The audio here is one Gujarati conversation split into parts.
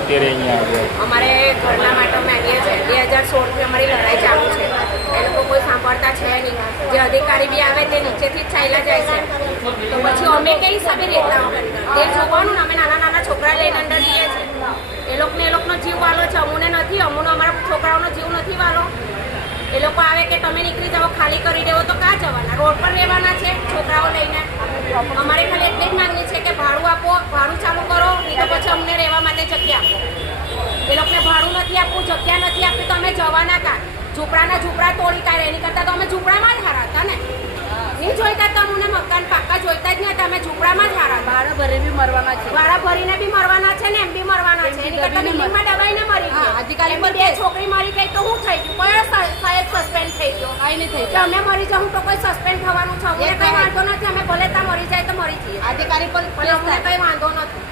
અત્યારે અહીંયા આવ્યા અમારે ઘરના માટે અમે આવીએ છીએ 2016થી અમારી લડાઈ ચાલુ છે. એ લોકો કોઈ સાંભળતા છે નહીં. જે અધિકારી બી આવે તે નીચેથી જ ચાલ્યા જાય છે. તો પછી અમે કઈ હિસાબે રહેતા તે જોવાનું ને અમે નાના નાના છોકરા લઈને અંદર જઈએ છીએ. એ લોકોનો જીવ વાલો છે, અમુને નથી. અમુનો અમારા છોકરાઓનો જીવ નથી વાલો. એ લોકો આવે કે તમે નીકળી જાઓ, ખાલી કરી દેવો, તો કાં જવાના? રોડ પર રહેવાના છે છોકરાઓ લઈને. અમારે ખાલી એટલી જ માંગણી છે કે ભાડું આપો, ભાડું ચાલુ કરો, નહીં તો પછી અમને રહેવા માટે જગ્યા આપો. એ લોકોને ભાડું નથી આપવું, જગ્યા નથી આપવી, તો અમે જવાના કાં? ઝૂંપડા તોડી કાઢે એની કરતાં તો અમે ઝૂંપડામાં જ હારા હતા ને. નહીં જોઈતા તો અમને મકાન પાક્કા જોઈતા જ નહીં હતા. અમે ઝૂંપડામાં જ હારા. ભાડા ભરે બી મરવાના છે, ભાડા ભરીને બી મરવાના છે ને એમ બી મરવાના છે. એની કરતાં બિલ્ડિંગમાં દબાઈને મરી ગયા. અધિકારી એમની બે છોકરી મરી ગઈ તો શું થઈ ગયું? કયો સાહેબ સસ્પેન્ડ થઈ ગયો? કાંઈ નહીં થઈ કે અમે મરી જાઉં તો કોઈ સસ્પેન્ડ થવાનું છે? અમને કઈ વાંધો નથી. અમે ભલે ત્યાં મરી જાય તો મરી જઈએ. અધિકારી પણ અમને કઈ વાંધો નથી.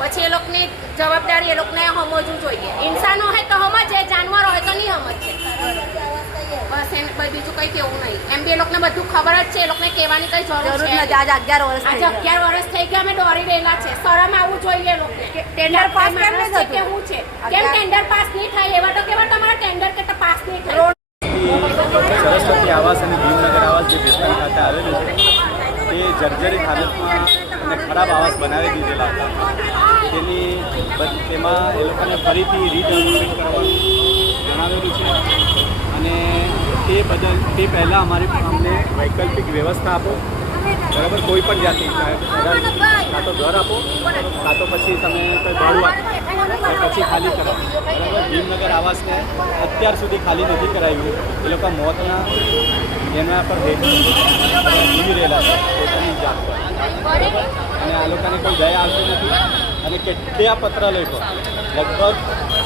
પછી એ લોકોની જવાબદારી એ લોકોને સમજવું જોઈએ. ઇન્સાનો હોય તો સમજે, જાનવર હોય તો નહીં સમજે. બસ એને બીજું કંઈ કેવું નહીં. એમ બી એ લોકોને બધું ખબર જ છે. એ લોકોને કહેવાની કઈ જરૂર નથી. છે. આજે 11 વર્ષ આજે 11 વર્ષ થઈ ગયા અમે દોડી રહેલા છે. શરમ આવવું જોઈએ એ લોકોને. ટેન્ડર પાસ કેમ નહીં થતું? કેવું છે? કેમ ટેન્ડર પાસ નહીં થાય? એવા તો કેવા તમારા ટેન્ડર કે પાસ નહીં થાય? સરસ્વતી આવાસ અને ભીમનગર આવાસ જે વિસ્તાર ખાતે આવેલું છે તે જર્જરિત હાલતમાં અને ખરાબ આવાસ બનાવી દીધેલા હતા. તેમાં એ લોકોને ફરીથી રીડેવલપમેન્ટ કરવાનું જણાવેલું છે અને તે પહેલાં અમને વૈકલ્પિક વ્યવસ્થા આપો. બરાબર, કોઈ પણ જાતની કાં તો ઘર આપો, કાં તો પછી તમે કોઈ ભાડું આપો, પછી ખાલી કરો. બરાબર, ભીમનગર આવાસને અત્યાર સુધી ખાલી નથી કરાવ્યું. એ લોકો મોતના એના પર જીવી રહેલા છે પોતાની જાત પર. બરાબર, અને આ લોકોને કોઈ દયા આવતી નથી. અને કેટલા પત્ર લખ્યો, લગભગ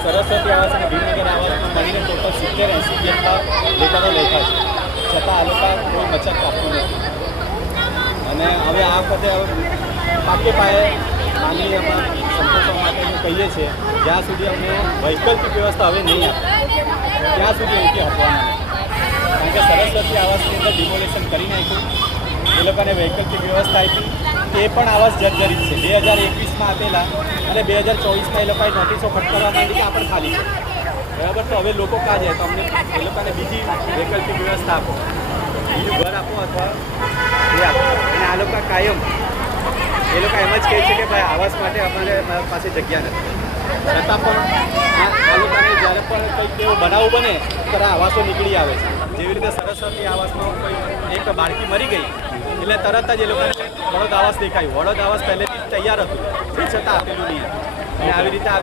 સરસ્વતી આવાસ અને ભીમનગર આવાસમાં મળીને ટોટલ 70-80 જેટલા લેટરો લખ્યા છે. છતાં આ લોકો કોઈ બચત આપતું નથી. અને હવે આ વખતે પાકે પાયે માનવી અમારા સંતોષવા માટે કહીએ છીએ, જ્યાં સુધી અમને વૈકલ્પિક વ્યવસ્થા હવે નહીં આપે ત્યાં સુધી અહીંથી હટવાના નથી. કારણ કે સરસ્વતી આવાસની અંદર ડિમોલેશન કરી નાખ્યું. એ લોકોને વૈકલ્પિક વ્યવસ્થા આપી, તે પણ આવાસ જર્જરિત છે. 2021માં આપેલા અને 2024માં એ લોકોએ નોટિસો ફટકારવા માંડી કે આ પણ ખાલી છે. બરાબર, તો હવે લોકો કાં જાય? તો અમને એ લોકોને બીજી વૈકલ્પિક વ્યવસ્થા આપો, બીજું ઘર આપો અથવા એ આપો. અને આ લોકો કાયમ એ લોકો એમ જ કહે છે કે ભાઈ આવાસ માટે અમારી પાસે જગ્યા નથી. છતાં પણ આ લોકોને જ્યારે પણ કંઈક એવો બનાવ બને ત્યારે આવાસો નીકળી આવે છે. જેવી રીતે સરસ્વતી આવાસમાં કોઈ એક બાળકી મરી ગઈ એટલે તરત જ એ લોકોને વડોદ આવાસ દેખાયું. વડોદ આવાસ પહેલેથી તૈયાર હતું, એ છતાં આપેલું નહીં હતું. અને આવી રીતે